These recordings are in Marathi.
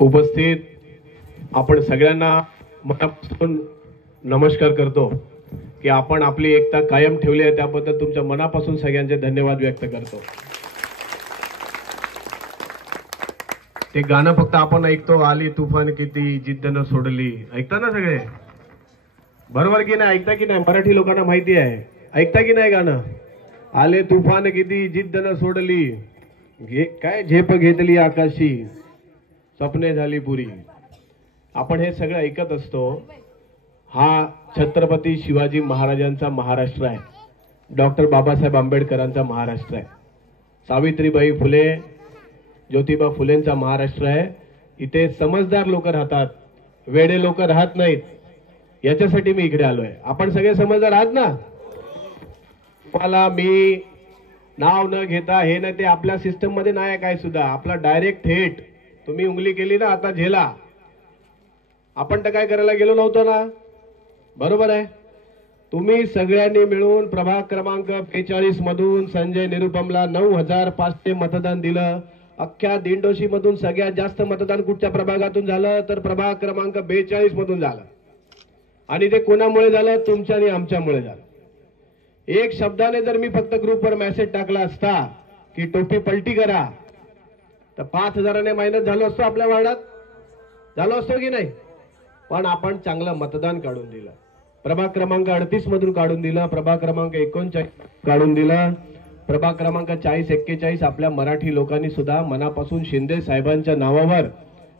उपस्थित आपण सगळ्यांना मनापासून नमस्कार करतो की आपण आपली एकता कायम ठेवली आहे, त्याबद्दल तुमच्या मनापासून सगळ्यांचे धन्यवाद व्यक्त करतो। ते गाणं फक्त आपण ऐकतो, आली तुफान किती जिद्द न सोडली, ऐकता ना सगळे? बरोबर की नाही? ऐकता की नाही? मराठी लोकांना माहिती आहे, ऐकता की नाही गाणं? आले तुफान किती जिद्द न सोडली, काय झेप घेतली आकाशी, स्वप्ने झाली पुरी। आपण हे सगळं ऐकत असतो। हा छत्रपती शिवाजी महाराजांचा महाराष्ट्र आहे, डॉक्टर बाबासाहेब आंबेडकरांचा महाराष्ट्र आहे, सावित्रीबाई फुले ज्योतिबा फुलेंचा महाराष्ट्र आहे। इथे समजदार लोक राहतात, वेडे लोक राहत नाहीत, याच्यासाठी मी इकडे आलोय। आपण सगळे समजदार आहात ना? मला मी नाव न घेता हे ना ते आपल्या सिस्टम मध्ये नाही काय सुद्धा, आपला डायरेक्ट थेट तुम्ही उंगली केली ना, आता झेला। आपण तर काय करायला गेलो नव्हतो ना, बरोबर आहे? तुम्ही सगळ्यांनी मिळून प्रभाग क्रमांक 45 मधून संजय निरुपमला 9500 मतदान दिलं। अख्ख्या दिंडोशी मधून सगळ्यात जास्त मतदान कुठच्या प्रभागातून झालं तर प्रभाग क्रमांक 42 मधून झालं। आणि ते कोणामुळे झालं? तुमच्या आणि आमच्यामुळे झालं। एक शब्दाने जर मी फक्त ग्रुपवर मेसेज टाकला असता की टोपी पलटी करा, तर 5000ने मायनस झालो असतो, आपल्या वार्डात झालो असतो की नाही? पण आपण चांगलं मतदान काढून दिलं, प्रभाग क्रमांक 38 मधून काढून दिलं, प्रभाग क्रमांक 39 काढून दिलं, प्रभाग क्रमांक 40-41 आपल्या मराठी लोकांनी सुद्धा मनापासून शिंदे साहेबांच्या नावावर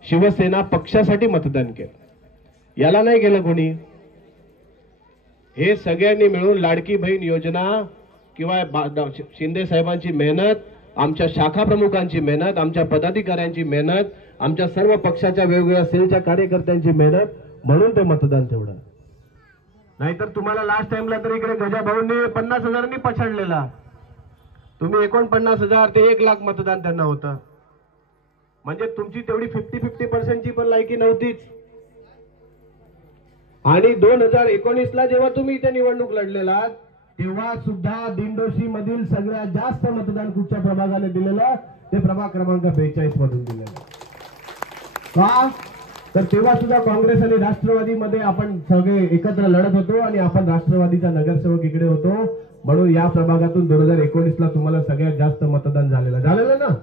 शिवसेना पक्षासाठी मतदान केलं। याला नाही केलं कोणी? हे सगळ्यांनी मिळून लाडकी बहीण योजना किंवा शिंदे साहेबांची मेहनत, आमच्या शाखा प्रमुखांची मेहनत, आमच्या पदाधिकाऱ्यांची मेहनत, आमच्या सर्व पक्षाच्या वेगवेगळ्या सेलच्या कार्यकर्त्यांची मेहनत, म्हणून ते मतदान तेवढं। नाहीतर तुम्हाला लास्ट टाइमला तर इकडे गजाभाऊंनी 50,000नी पछाडलेला, तुम्ही 49,000 ते 1,00,000 मतदान त्यांना होतं। म्हणजे तुमची तेवढी 50-50% पण लायकी नव्हतीच। आणि 2019ला जेव्हा तुम्ही इथे निवडणूक लढलेला, तेव्हा सुद्धा दिंडोशी मधील सगळ्यात जास्त मतदान कुठच्या प्रभागाने दिलेलं? ते प्रभाग क्रमांक 42 मधून दिलेलं। का? तर तेव्हा सुद्धा काँग्रेस आणि राष्ट्रवादीमध्ये आपण सगळे एकत्र लढत होतो आणि आपण राष्ट्रवादीचा नगरसेवक इकडे होतो, म्हणून या प्रभागातून 2019ला तुम्हाला सगळ्यात जास्त मतदान झालेलं ना?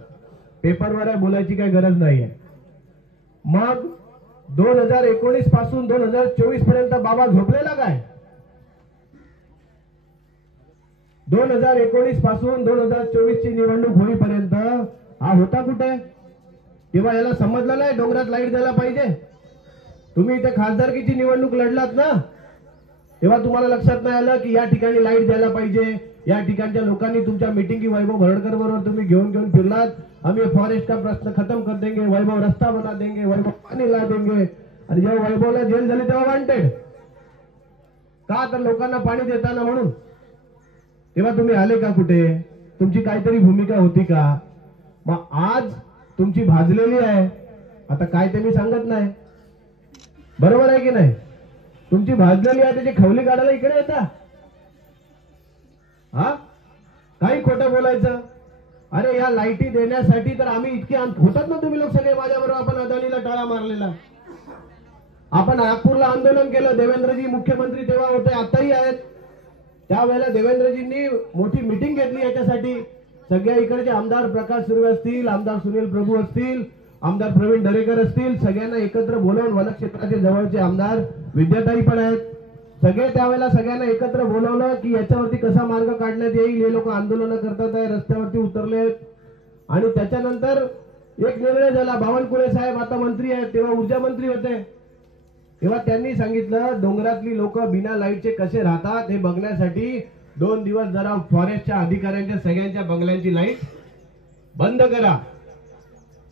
पेपरवर बोलायची काही गरज नाहीये। मग 2019 पासून 2024 पर्यंत बाबा झोपलेला काय? 2019 पासून 2024 ची निवडणूक होईपर्यंत हा होता कुठे? तेव्हा याला समजलं नाही डोंगरात लाईट द्यायला पाहिजे? तुम्ही इथे खासदारकीची निवडणूक लढलात ना, तेव्हा तुम्हाला लक्षात नाही आलं की या ठिकाणी लाईट द्यायला पाहिजे? या ठिकाणच्या लोकांनी तुमच्या मीटिंगी वैभव भरडकर बरोबर तुम्ही घेऊन फिरलात, आम्ही फॉरेस्ट का प्रश्न खत्म कर देंगे, वैभव रस्ता बना देंगे, वैभव पाणी ला देंगे। आणि जेव्हा वैभवला जेल झाली तेव्हा वांटेड का? तर लोकांना पाणी देताना म्हणून। तेव्हा तुम्ही आले का कुठे? तुमची काहीतरी भूमिका होती का? मग आज तुमची भाजलेली आहे, आता काय ते मी सांगत नाही, बरोबर आहे की नाही? तुमची भाजलेली आहे, त्याची खवली काढायला इकडे येता? हा, काही खोटं बोलायचं? अरे या लाईटी देण्यासाठी तर आम्ही इतके होतात ना तुम्ही लोक सगळे माझ्याबरोबर, आपण अदानीला टाळा मारलेला, आपण नागपूरला आंदोलन केलं, देवेंद्रजी मुख्यमंत्री तेव्हा होते, आताही आहेत। त्यावेळेला देवेंद्रजींनी मोठी मीटिंग घेतली याच्यासाठी, सगळ्या इकडचे आमदार प्रकाश सुर्वे असतील, आमदार सुनील प्रभू असतील, आमदार प्रवीण दरेकर असतील, सगळ्यांना एकत्र बोलावून, वनक्षेत्राचे जवळचे आमदार विद्याताई पण आहेत, सगळे त्यावेळेला सगळ्यांना एकत्र बोलवलं की याच्यावरती कसा मार्ग काढण्यात येईल। हे लोक आंदोलन करतात आहे, रस्त्यावरती उतरले। आणि त्याच्यानंतर एक निर्णय झाला, बावनकुळे साहेब आता मंत्री आहेत, तेव्हा ऊर्जा मंत्री होते, तेव्हा त्यांनी सांगितलं डोंगरातली लोक बिना लाईटचे कसे राहतात हे बघण्यासाठी 2 दिवस जरा फॉरेस्टच्या अधिकाऱ्यांच्या सगळ्यांच्या बंगल्यांची लाईट बंद करा।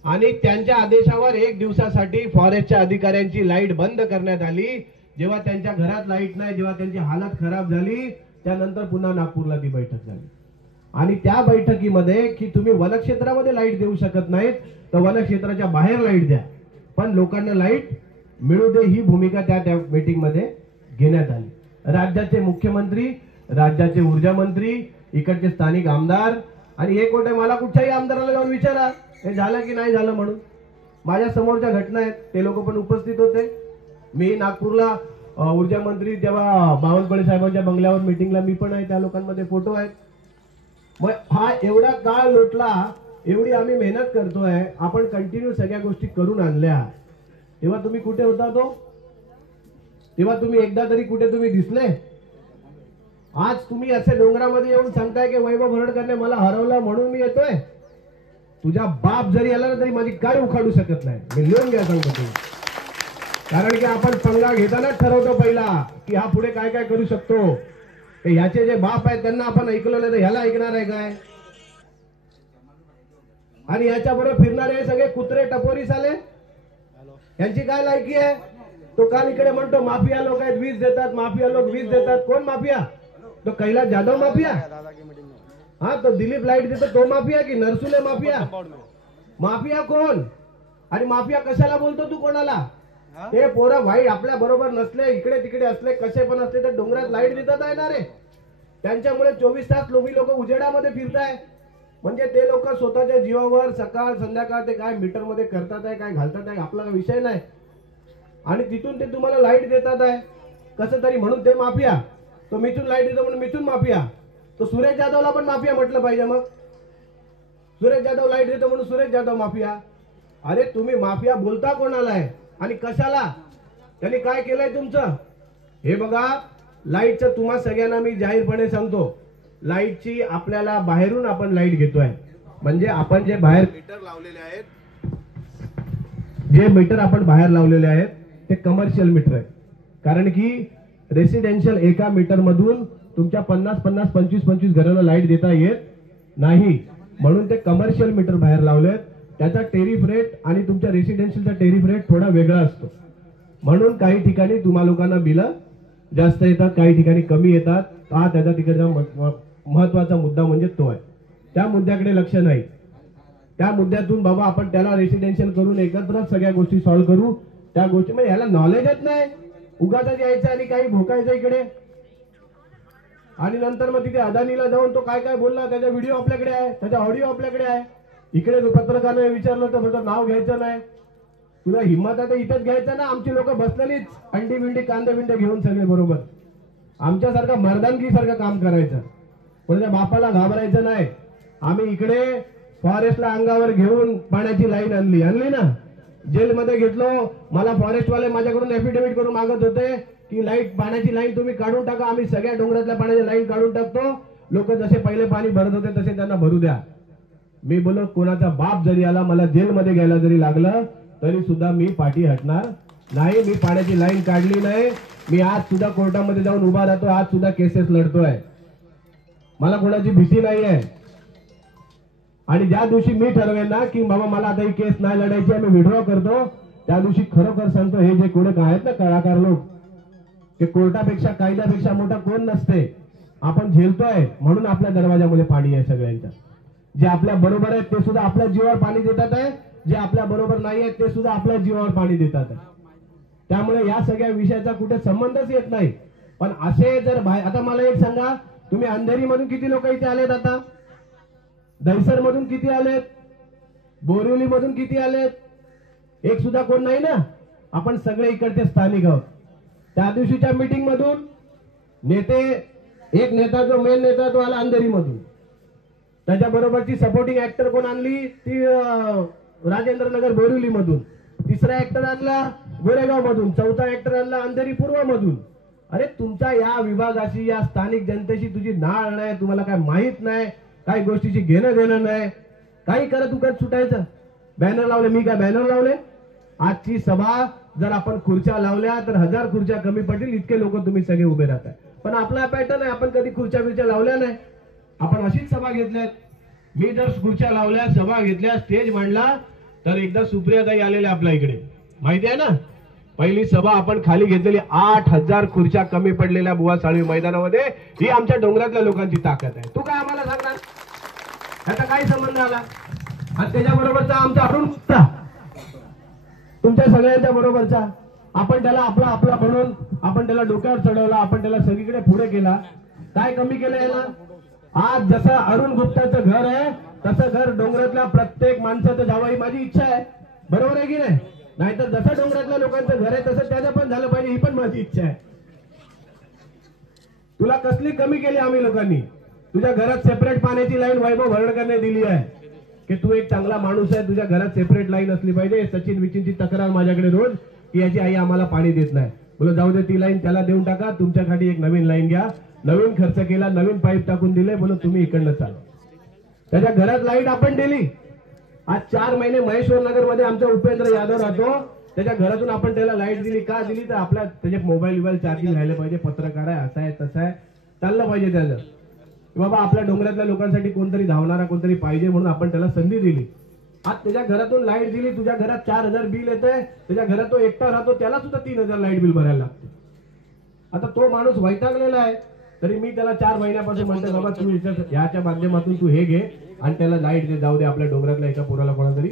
आणि त्यांच्या आदेशावर 1 दिवसासाठी फॉरेस्टच्या अधिकाऱ्यांची लाईट बंद करण्यात आली। जेव्हा त्यांच्या घरात लाईट नाही, जेव्हा त्यांची हालत खराब झाली, त्यानंतर पुन्हा नागपूरला ती बैठक झाली। आणि त्या बैठकीमध्ये की तुम्ही वनक्षेत्रामध्ये लाईट देऊ शकत नाहीत तर वनक्षेत्राच्या बाहेर लाईट द्या, पण लोकांना लाईट मिळू दे, ही भूमिका त्या मीटिंग मध्ये घेण्यात आली। राज्याचे मुख्यमंत्री, राज्याचे ऊर्जा मंत्री, इकडचे स्थानिक आमदार आणि हे कोठे मला कुठच्याही आमदाराला जाऊन विचारा हे झालं की नाही झालं म्हणून. माझ्या समोरच्या घटना आहेत, ते लोक पण उपस्थित होते. मी नागपूरला ऊर्जा मंत्री जेव्हा बावनकुळे साहेबांच्या बंगल्यावर मीटिंगला मी पण आहे, त्या लोकांमध्ये फोटो आहेत. मग हा एवढा काळ लोटला, एवढी आम्ही मेहनत करतोय, आपण कंटिन्यू सगळ्या गोष्टी करून आणल्या. तेव्हा तुम्ही कुठे होता तो? तेव्हा तुम्ही एकदा तरी कुठे तुम्ही दिसले? आज तुम्ही असे डोंगरामध्ये येऊन सांगताय की वैभव भरडकरने मला हरवलं म्हणून मी येतोय. तुझा बाप जरी आला ना तरी माझी गाडी उखाडू शकत नाही. मी लिहून घ्या सांगतो तुम्ही. कारण की आपण पंगा घेतानाच ठरवतो पहिला की हा पुढे काय काय करू शकतो. ह्याचे जे बाप आहेत त्यांना आपण ऐकलं नाही तर ह्याला ऐकणार आहे काय? आणि याच्या बरोबर फिरणारे सगळे कुत्रे टपोरी साले, यांची काय लायकी आहे? तो काल इकडे म्हणतो माफिया लोक आहेत, 20 देतात, माफिया लोक 20 देतात. कोण माफिया? तो कैलास जाधव माफिया? हा, तो दिलीप लाईट देतो तो माफिया की नरसुले माफिया? माफिया कोण? आणि माफिया कशाला बोलतो तू कोणाला? ते पोरं भाई आपल्या बरोबर नसले, इकडे तिकडे असले, कसे पण असले तर डोंगरात लाईट देतात आहे ना रे. त्यांच्यामुळे 24 तास लोक उजेडामध्ये फिरताय. म्हणजे ते लोक स्वतःच्या जीवावर सकाळ संध्याकाळ ते काय मीटर मध्ये करतात आहे, काय घालतात आहे, आपला विषय नाही. आणि तिथून ते तुम्हाला लाईट देतात आहे कसं तरी म्हणून ते माफिया. तो मिथून लाईट देतो म्हणून मिथून माफिया. तो सुरेश जाधवला पण माफिया म्हटलं पाहिजे. मग सुरेश जाधव लाईट देतो म्हणून सुरेश जाधव माफिया. अरे तुम्ही माफिया बोलता कोणाला आहे आणि कशाला? त्यांनी काय केलंय तुमचं? हे बघा, लाईटचं तुम्हा सगळ्यांना मी जाहीरपणे सांगतो, लाईटची आपल्याला बाहेरून आपण लाईट घेतोय. म्हणजे आपण जे बाहेर मीटर लावलेले आहेत, जे मीटर आपण बाहेर लावलेले आहेत ते कमर्शियल मीटर आहे. कारण की रेसिडेन्शियल एका मीटर मधून तुमच्या 50-50, 25-25 घरांना लाईट देता येत नाही. म्हणून ते कमर्शियल मीटर बाहेर लावलेत. त्याचा टेरिफ रेट आणि तुमच्या रेसिडेन्शियलचा टेरिफ रेट थोडा वेगळा असतो. म्हणून काही ठिकाणी तुम्हा लोकांना बिलं जास्त येतात, काही ठिकाणी कमी येतात. हा त्याचा तिकडचा महत्वाचा मुद्दा म्हणजे तो आहे. त्या मुद्द्याकडे लक्ष नाही. त्या मुद्द्यातून बाबा आपण त्याला रेसिडेन्शियल करून एकत्र सगळ्या गोष्टी सॉल्व्ह करू. त्या गोष्टी म्हणजे याला नॉलेजच नाही. उगाच यायचं आणि काही भोकायचं इकडे. आणि नंतर मग तिथे अदानीला जाऊन तो काय काय बोलला त्याचा व्हिडिओ आपल्याकडे आहे, त्याचा ऑडिओ आपल्याकडे आहे. इकडे पत्रकाराने विचारलं तर म्हणतो नाव घ्यायचं नाही. तुला हिंमत आहे तर इथंच घ्यायचं ना. आमची लोक बसलेलीच अंडी बिंडी कांदे बिंडे घेऊन सगळे बरोबर. आमच्यासारखं मर्दानगी सारखं काम करायचं. पण त्या बापाला घाबरायचं नाही. आम्ही इकडे फॉरेस्टला अंगावर घेऊन पाण्याची लाईन आणली ना. जेलमध्ये घेतलो. मला फॉरेस्टवाले माझ्याकडून एफिडेव्हिट करून मागत होते की लाईट पाण्याची लाईन तुम्ही काढून टाका. आम्ही सगळ्या डोंगरातल्या पाण्याची लाईन काढून टाकतो. लोक जसे पहिले पाणी भरत होते तसे त्यांना भरू द्या. मी बोलो कोणाचा बाप जरी आला मला जेलमध्ये घ्यायला जरी लागलं तरी सुद्धा मी पाठी हटणार नाही. मी पाण्याची लाईन काढली नाही. मी आज सुद्धा कोर्टामध्ये जाऊन उभा राहतोय. आज सुद्धा केसेस लढतोय. मला कोणाची भीती नाही आहे. आणि ज्या दिवशी मी ठरवेन ना की बाबा मला आता ही केस नाही लढायची आहे, मी विड्रॉ करतो, त्या दिवशी खरोखर सांगतो हे जे कोणी आहेत ना कलाकार लोक, ते कोर्टापेक्षा कायद्यापेक्षा मोठा कोण नसते. आपण झेलतोय म्हणून आपल्या दरवाजामध्ये पाणी आहे सगळ्यांच्या. जे आपल्या बरोबर आहेत ते सुद्धा आपल्या जीवावर पाणी देतात आहे. जे आपल्या बरोबर नाही आहेत ते सुद्धा आपल्या जीवावर पाणी देतात आहे. त्यामुळे या सगळ्या विषयाचा कुठे संबंधच येत नाही. पण असे जर आता मला एक सांगा, तुम्ही अंधेरी मधून किती लोक इथे आलेत? आता दहिसर मधून किती आलेत? बोरिवली मधून किती आलेत? एक सुद्धा कोण नाही ना. आपण सगळे इकडचे स्थानिक आहोत. त्या दिवशीच्या मीटिंग मधून नेते, एक नेता जो मेन नेता तो आला अंधेरी मधून. त्याच्याबरोबरची सपोर्टिंग ऍक्टर कोण आणली? ती राजेंद्र नगर बोरिवली मधून. तिसरा ऍक्टर आणला गोरेगाव मधून. चौथा ऍक्टर आणला अंधेरी पूर्व मधून. अरे तुमच्या या विभागाशी, या स्थानिक जनतेशी तुझी नाळ नाही. तुम्हाला काय माहित नाही. काही गोष्टीची घेणं देणं नाही. काही करत उकत सुटायचं. बॅनर लावले. मी काय बॅनर लावले? आजची सभा जर आपण खुर्च्या लावल्या तर 1000 खुर्च्या कमी पडतील. इतके लोक तुम्ही सगळे उभे राहताय. पण आपला पॅटर्न आहे. आपण कधी खुर्च्या बिर्च्या लावल्या नाही. आपण अशीच सभा घेतल्यात. मी जर खुर्च्या लावल्या, सभा घेतल्या, स्टेज मांडला तर एकदा सुप्रियाताई आलेल्या आपल्या इकडे, माहिती आहे ना. पहिली सभा आपण खाली घेतलेली 8000 खुर्च्या कमी पडलेल्या बुवा साळवी मैदानामध्ये. ही आमच्या डोंगरातल्या लोकांची ताकद आहे. तू काय आम्हाला सांगणार? याचा काय संबंध आला? आणि त्याच्याबरोबरचा आमचा अरुण गुप्ता, तुमच्या सगळ्यांच्या बरोबरचा. आपण त्याला आपला म्हणून आपण त्याला डोक्यावर चढवला. आपण त्याला सगळीकडे पुढे केला. काय कमी केलं याला? आज जसं अरुण गुप्ताचं घर आहे तसं घर डोंगरातल्या प्रत्येक माणसाचं जावं ही माझी इच्छा आहे. बरोबर आहे की नाही? नाहीतर जसं डोंगरातल्या लोकांचं घर आहे तसं त्याचं पण झालं पाहिजे ही पण माझी इच्छा आहे. तुला कसली कमी केली आम्ही लोकांनी? तुझ्या घरात सेपरेट पाण्याची लाईन वैभव भरडकरने दिली आहे की तू एक चांगला माणूस आहे, तुझ्या घरात सेपरेट लाईन असली पाहिजे. सचिन विचिनची तक्रार माझ्याकडे रोज की याची आई आम्हाला पाणी देत नाही. बोल जाऊ दे, ती लाईन त्याला देऊन टाका, तुमच्यासाठी एक नवीन लाईन घ्या. नवीन खर्च केला, नवीन पाईप टाकून दिले, बोल तुम्ही इकडनं चालवा. त्याच्या घरात लाईट आपण दिली. आज 4 महिने महेश्वर नगर मध्ये आमचा उपेंद्र यादव राहतो, त्याच्या घरातून आपण त्याला लाईट दिली. का दिली? तर आपल्या त्याचे मोबाईल चार्जिंग राहिलं पाहिजे, पत्रकार आहे, असं आहे तसं आहे, चाललं पाहिजे त्याचं. बाबा आपल्या डोंगरातल्या लोकांसाठी कोणतरी धावणारा कोणतरी पाहिजे म्हणून आपण त्याला संधी दिली. आज त्याच्या घरातून लाईट दिली, तुझ्या घरात 4000 बिल येतंय, त्याच्या घरात तो एकटा राहतो, त्याला सुद्धा 3000 लाईट बिल भरायला लागते. आता तो माणूस वैतागलेला आहे, तरी मी त्याला 4 महिन्यापासून म्हणतो बाबा तू याच्या माध्यमातून तू हे घे आणि त्याला लाईट दे, जाऊ दे आपल्या डोंगरातल्या एका पोराला कोणातरी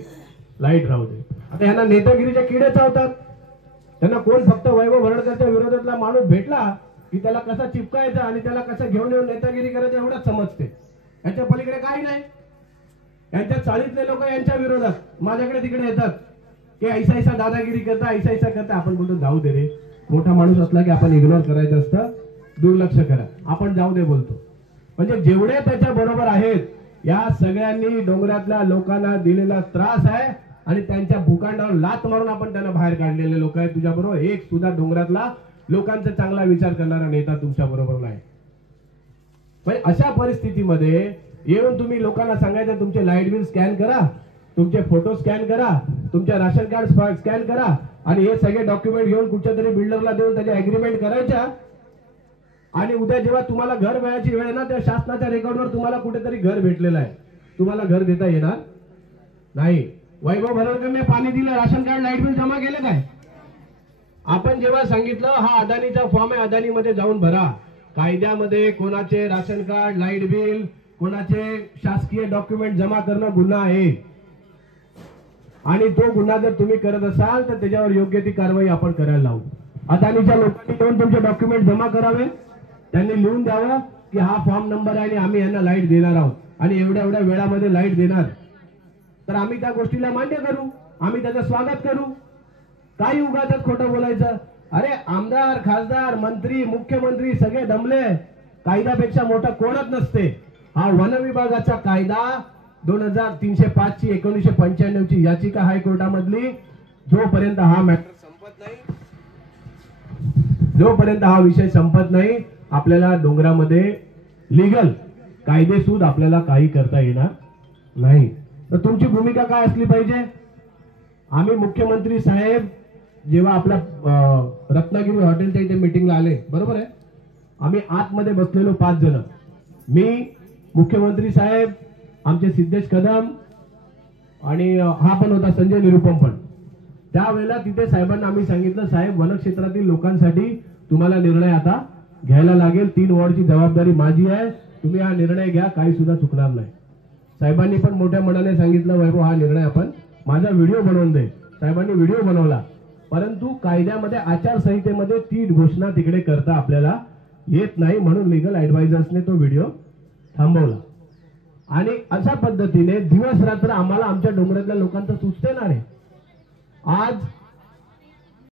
लाईट राहू दे. आता यांना नेतागिरीचे किडे चावतात. त्यांना कोण फक्त वैभव भरडकरच्या विरोधातला माणूस भेटला की त्याला कसा चिपकायचा आणि त्याला कसं घेऊन येऊन नेतागिरी करायचं एवढंच समजते. याच्या पलीकडे काही नाही. यांच्या चाळीतले लोक यांच्या विरोधात माझ्याकडे तिकडे येतात की ऐसा दादागिरी करता, ऐसा करता. आपण बोलतो जाऊ दे रे, मोठा माणूस असला की आपण इग्नोर करायचं असतं, दुर्लक्ष करा, आपण जाऊ दे बोलतो. म्हणजे जेवढे त्याच्या बरोबर आहेत या सगळ्यांनी डोंगरातल्या लोकांना दिलेला त्रास आहे आणि त्यांच्या भूखंडावर लात मारून आपण त्यांना बाहेर काढलेले लोक आहेत. तुझ्या बरोबर एक सुद्धा डोंगरातला लोकांचा चांगला विचार करणारा नेता तुमच्या बरोबर नाही. पण अशा परिस्थितीमध्ये येऊन तुम्ही लोकांना सांगायचं तुमचे लाईट बिल स्कॅन करा, तुमचे फोटो स्कॅन करा, तुमच्या राशन कार्ड स्कॅन करा आणि हे सगळे डॉक्युमेंट घेऊन कुठच्या तरी बिल्डरला देऊन त्याची अग्रीमेंट करायच्या. आणि उद्या जेव्हा तुम्हाला घर मिळायची वेळ ना, त्या शासनाच्या रेकॉर्डवर तुम्हाला कुठेतरी घर भेटलेलं आहे, तुम्हाला घर देता येणार नाही. वैभव भरडकरने पाणी दिलं, राशन कार्ड लाईट बिल जमा केलं काय? आपण जेव्हा सांगितलं हा अदानीचा फॉर्म आहे, अदानीमध्ये जाऊन भरा, कायद्यामध्ये कोणाचे राशन कार्ड लाईट बिल कोणाचे शासकीय डॉक्युमेंट जमा करणं गुन्हा आहे आणि तो गुन्हा जर तुम्ही करत असाल तर त्याच्यावर योग्य ती कारवाई आपण करायला लावू. अदानीच्या लोकांनी येऊन तुमचे डॉक्युमेंट जमा करावे, त्यांनी लिहून द्यावं की हा फॉर्म नंबर आहे आणि आम्ही यांना लाईट देणार आहोत आणि एवढ्या एवढ्या वेळामध्ये लाईट देणार, तर आम्ही त्या गोष्टीला मान्य करू, आम्ही त्याचं स्वागत करू. काही उगाच खोटं बोलायचं? अरे आमदार, खासदार, मंत्री, मुख्यमंत्री सगळे दमले, कायद्यापेक्षा मोठा कोणच नसते. हा वन विभागाचा कायदा 2305 ची 1995 ची याचिका हायकोर्टामधली, जोपर्यंत हा मॅटर संपत नाही, जोपर्यंत हा विषय संपत नाही, आपल्याला डोंगरामध्ये लीगल कायदेसूद आपल्याला काही करता येणार नाही. तर तुमची भूमिका काय असली पाहिजे? आम्ही मुख्यमंत्री साहेब जेव्हा आपल्या रत्नागिरी हॉटेलच्या इथे मीटिंगला आले, बरोबर आहे, आम्ही आतमध्ये बसलेलो 5 जण, मी, मुख्यमंत्री साहेब, आमचे सिद्धेश कदम आणि हा पण होता संजय निरुपम पण. त्यावेळेला तिथे साहेबांना आम्ही सांगितलं, साहेब वनक्षेत्रातील लोकांसाठी तुम्हाला निर्णय आता घ्यायला लागेल, 3 वॉर्डची जबाबदारी माझी आहे, तुम्ही हा निर्णय घ्या, काही सुद्धा चुकणार नाही. साहेबांनी पण मोठ्या मनाने सांगितलं, वैभव हा निर्णय आपण माझा व्हिडिओ बनवून दे. साहेबांनी व्हिडिओ बनवला, परंतु कायद्यामध्ये आचारसंहितेमध्ये ती घोषणा तिकडे करता आपल्याला येत नाही, म्हणून लीगल ऍडवायझर्सने तो व्हिडिओ थांबवला. आणि अशा पद्धतीने दिवस रात्र आम्हाला आमच्या डोंगरातल्या लोकांचं सुचते ना रे. आज